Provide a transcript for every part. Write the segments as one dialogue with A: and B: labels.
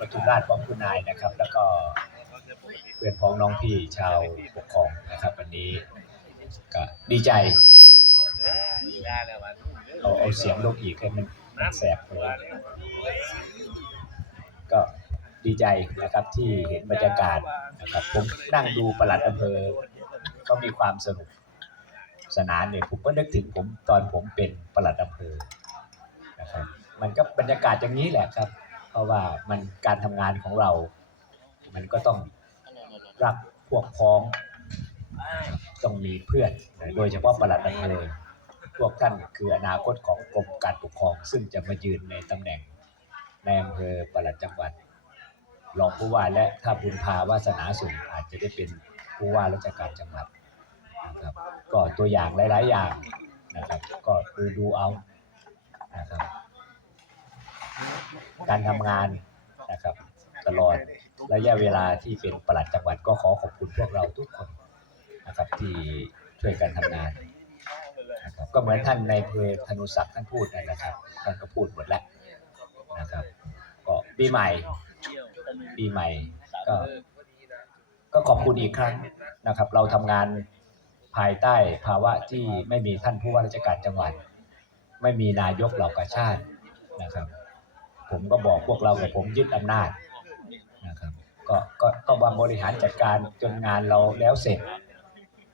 A: ปทุมราชพร้อมคุณนายนะครับ แล้วก็เพื่อนพ้องน้องพี่ชาวปกครองนะครับ วันนี้ก็ดีใจเอาเอาเสียงลงอีกให้มันมันแสบเลยก็ดีใจนะครับที่เห็นบรรยากาศนะครับผมนั่งดูประหลัดอำเภอก็มีความสนุกสนานเนี่ยผมก็นึกถึงผมตอนผมเป็นประหลัดอำเภอนะครับมันก็บรรยากาศอย่างนี้แหละครับ ราะว่ามันการทำงานของเรา มันก็ต้องรักพวกพ้องต้องมีเพื่อน โดยเฉพาะประหลัดอำเภอพวกท่านคืออนาคตของกรมการปกครอง ซึ่งจะมายืนในตำแหน่งในอำเภอประหลัดจังหวัดรองผู้ว่าและถ้าบุญพาวาสนาสูงอาจจะได้เป็นผู้ว่าราชการจังหวัดนะครับ ก็ตัวอย่างหลาย ๆ อย่างนะครับ ก็ดูดูเอานะครับ การทำงานนะครับ ตลอดระยะเวลาที่เป็นปลัดจังหวัดก็ขอขอบคุณพวกเราทุกคนนะครับที่ช่วยกันทำงานนะครับก็เหมือนท่านในายอำเพอธนุศักดิ์ท่านพูดนั่นแหละครับท่านก็พูดหมดแล้วนะครับ ก็ปีใหม่ ปีใหม่ก็ก็ขอบคุณอีกครั้งนะครับ เราทำงานภายใต้ภาวะที่ไม่มีท่านผู้ว่าราชการจังหวัด ไม่มีนายกเหล่ากาชาตินะครับ ผมก็บอกพวกเรากับผมยึดอำนาจนะครับก็ก็ก็วางบริหารจัดการจนงานเราแล้วเสร็จ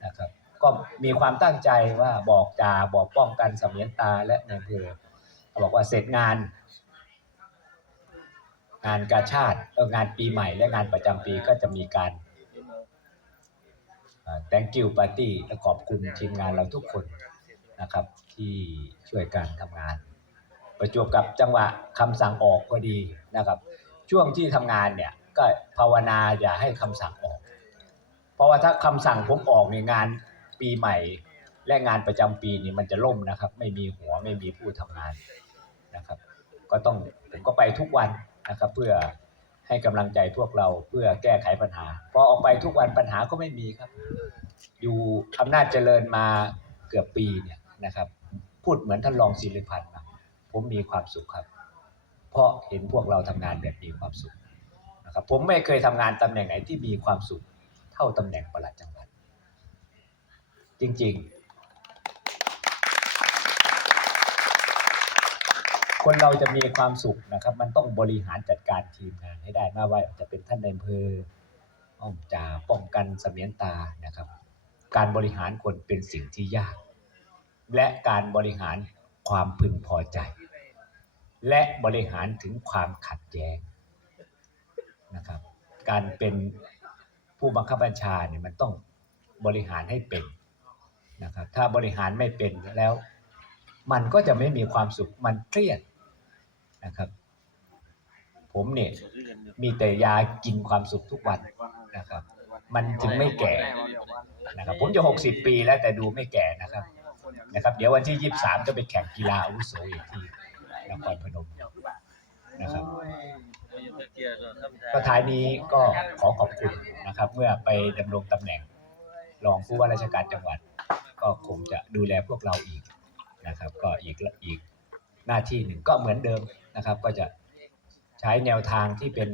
A: นะครับก็มีความตั้งใจว่าบอกจาบอกป้องกันเสมียนตาและในอำเภอบอกว่าเสร็จงาน งานกาชาติงานปีใหม่และงานประจำปีก็จะมีการเอ่อ thank you party และขอบคุณทีมงานเราทุกคนนะครับที่ช่วยกันทำงาน ประจวบกับจังหวะคำสั่งออกพอดีนะครับ ช่วงที่ทำงานเนี่ยก็ภาวนาอย่าให้คำสั่งออก เพราะว่าถ้าคำสั่งผมออกในงานปีใหม่ และงานประจำปีนี่มันจะล่มนะครับ ไม่มีหัวไม่มีผู้ทำงานนะครับ ก็ต้องผมก็ไปทุกวันนะครับ เพื่อให้กำลังใจพวกเราเพื่อแก้ไขปัญหาพอออกไปทุกวันปัญหาก็ไม่มีครับ อยู่อำนาจเจริญมาเกือบปีเนี่ยนะครับ พูดเหมือนท่านรองศิริพันธ์นะ ผมมีความสุขครับ เพราะเห็นพวกเราทำงานแบบมีความสุขนะครับผมไม่เคยทำงานตำแหน่งไหนที่มีความสุข เท่าตำแหน่งประหลัดจังหวัดจริง ๆ คนเราจะมีความสุขนะครับ มันต้องบริหารจัดการทีมงานให้ได้ไม่ว่าจะเป็นท่านในอำเภออ้อมจ่าป้องกันเสมียนตานะครับ การบริหารคนเป็นสิ่งที่ยาก และการบริหารความพึงพอใจ และบริหารถึงความขัดแย้งนะครับ การเป็นผู้บังคับบัญชาเนี่ยมันต้องบริหารให้เป็นนะครับ ถ้าบริหารไม่เป็นแล้ว มันก็จะไม่มีความสุขมันเครียดนะครับ ผมเนี่ยมีแต่ยากินความสุขทุกวันนะครับ มันถึงไม่แก่นะครับ ผมจะหกสิบปีแล้วแต่ดูไม่แก่นะครับนะครับ เดี๋ยววันที่ยี่สิบสามจะไปแข่งกีฬาอุโสอีกที่ นครพนมนะครับก็ท้ายนี้ก็ขอขอบคุณนะครับ เมื่อไปดำรงตำแหน่งรองผู้ว่าราชการจังหวัด ก็คงจะดูแลพวกเราอีกนะครับ ก็อีกอีกหน้าที่หนึ่งก็เหมือนเดิมนะครับ ก็จะใช้แนวทางที่เป็น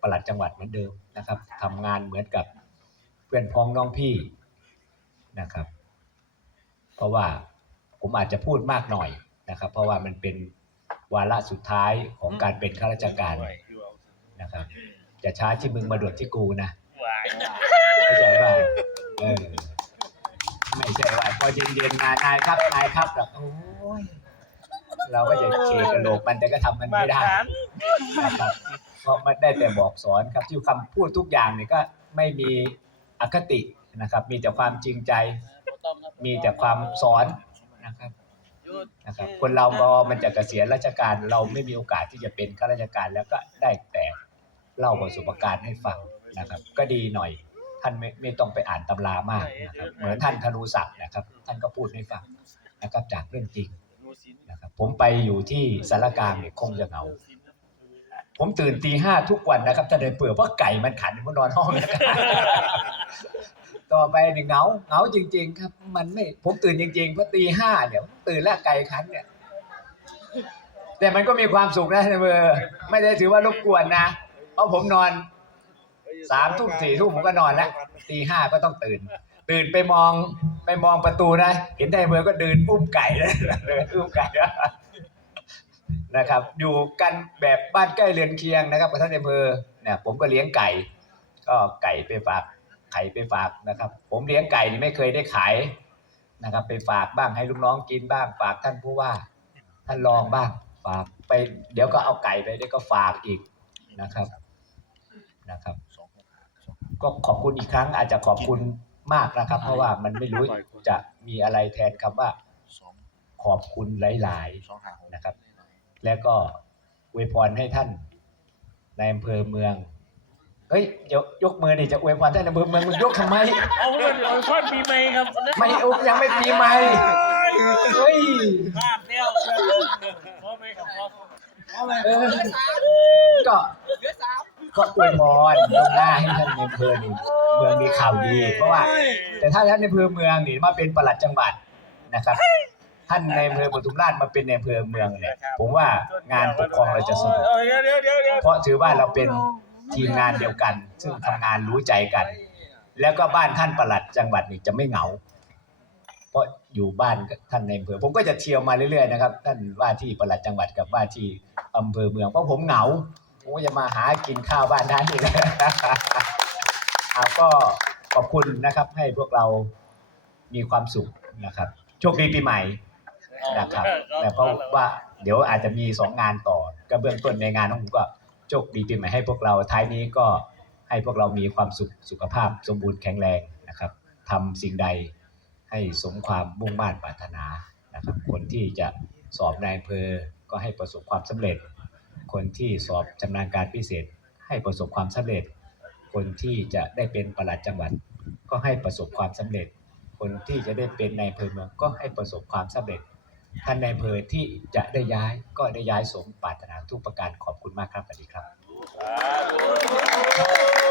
A: ปลัดจังหวัดเหมือนเดิมนะครับทำงานเหมือนกับเพื่อนพ้องน้องพี่นะครับ เพราะว่าผมอาจจะพูดมากหน่อยนะครับ เพราะว่ามันเป็น วาระสุดท้ายของการเป็นข้าราชการนะครับจะช้าที่มึงมาด่วนที่กูนะเข้าใจว่าเออไม่ใช่ว่าพอเย็นๆนายนายครับนายครับแบบโอ้ยเราก็จะเคกระโหลกมันแต่ก็ทำมันไม่ได้นะครับเพราะมันได้แต่บอกสอนครับที่คำพูดทุกอย่างเนี่ยก็ไม่มีอคตินะครับ มีแต่ความจริงใจ มีแต่ความสอนนะครับ นะครับคนเราพอมันจะเกษียณราชการเราไม่มีโอกาสที่จะเป็นข้าราชการแล้วก็ได้แต่เล่าประสบการณ์ให้ฟังนะครับ ก็ดีหน่อยท่านไม่ไม่ต้องไปอ่านตำรามากนะครับเหมือนท่านธนูศักดิ์นะครับ ท่านก็พูดให้ฟังนะครับจากเรื่องจริงนะครับผมไปอยู่ที่สารกลางเนี่ยคงจะเหงาผมตื่นตีห้าทุกวันนะครับถ้าเดินเปื่อเพราะไก่มันขันผมนอนห้องนะครับ ต่อไปเนี่ยเหงาเหงาจริง ๆ ครับ มันไม่ผมตื่นจริงๆเพราะตีห้าเนี่ยตื่นแล้วไก่ขันเนี่ย แต่มันก็มีความสุขนะในมือไม่ได้ถือว่ารบกวนนะเพราะผมนอนสามทุ่มสี่ทุ่มผมก็นอนแล้วตีห้าก็ต้องตื่น ตื่นไปมองไปมองประตูนะ เห็นได้เบอร์ก็เดินอุ้มไก่เลยเดินอุ้มไก่นะครับ อยู่กันแบบบ้านใกล้เรือนเคียงนะครับกับท่านอำเภอเนี่ยผมก็เลี้ยงไก่ ก็ไก่ไปฝาก ไข่ไปฝากนะครับ ผมเลี้ยงไก่นี่ไม่เคยได้ขายนะครับ ไปฝากบ้างให้ลูกน้องกินบ้าง ฝากท่านผู้ว่า ท่านรองบ้าง ฝากไป เดี๋ยวก็เอาไก่ไปเดี๋ยวก็ฝากอีกนะครับนะครับ ก็ขอบคุณอีกครั้งอาจจะขอบคุณมากนะครับ เพราะว่ามันไม่รู้จะมีอะไรแทนคำว่าขอบคุณหลาย ๆ นะครับ แล้วก็อวยพรให้ท่านในอำเภอเมือง เฮ้ยยกยกมือนี่จะอวยพรท่านในอำเภอเมืองมึงยกทำไม
B: เอาเงินเอาทอดปีใหม่ครับ
A: ไม่อุยังไม่ปีใหม่เฮ้ย
B: พลาดแล้วพอไม่ครับพอ
A: เออก็ก็อวยพรล่วงหน้าให้ท่านในอำเภอนี่เมืองมีข่าวดี เพราะว่า แต่ถ้าท่านในอำเภอเมืองนี่มาเป็นปลัดจังหวัดนะครับ ท่านในอำเภอปทุมราชมาเป็นในอำเภอเมืองเนี่ยผมว่างานปกครองเราจะสนุก
B: เพ
A: ราะถือว่าเราเป็น ทีมงานเดียวกัน ซึ่งทำงานรู้ใจกัน แล้วก็บ้านท่านปลัดจังหวัดนี่จะไม่เหงา เพราะอยู่บ้านกับท่านในอำเภอ ผมก็จะเที่ยวมาเรื่อยๆนะครับ ท่านว่าที่ปลัดจังหวัดกับว่าที่อำเภอเมืองเพราะผมเหงา ผมก็จะมาหากินข้าวบ้านท่านนี่แหละเอาก็ขอบคุณนะครับ ให้พวกเรามีความสุขนะครับ โชคดีปีใหม่ นะครับแต่เพราะว่าเดี๋ยวอาจจะมีสองงานต่อก็เบื้องต้นในงานของผมก็ โชคดีปีใหม่ให้พวกเราท้ายนี้ก็ให้พวกเรามีความสุขสุขภาพสมบูรณ์แข็งแรงนะครับทำสิ่งใดให้สมความมุ่งมั่นปรารถนานะครับ คนที่จะสอบนายอำเภอก็ให้ประสบความสำเร็จ คนที่สอบชำนาญการพิเศษ ให้ประสบความสำเร็จ คนที่จะได้เป็นประหลัดจังหวัด ก็ให้ประสบความสำเร็จ คนที่จะได้เป็นนายอำเภอเมืองก็ให้ประสบความสำเร็จ ท่านในายเภอที่จะได้ย้ายก็ได้ย้ายสมปรารถนาทุกประการขอบคุณมากครับสวัสดีครับ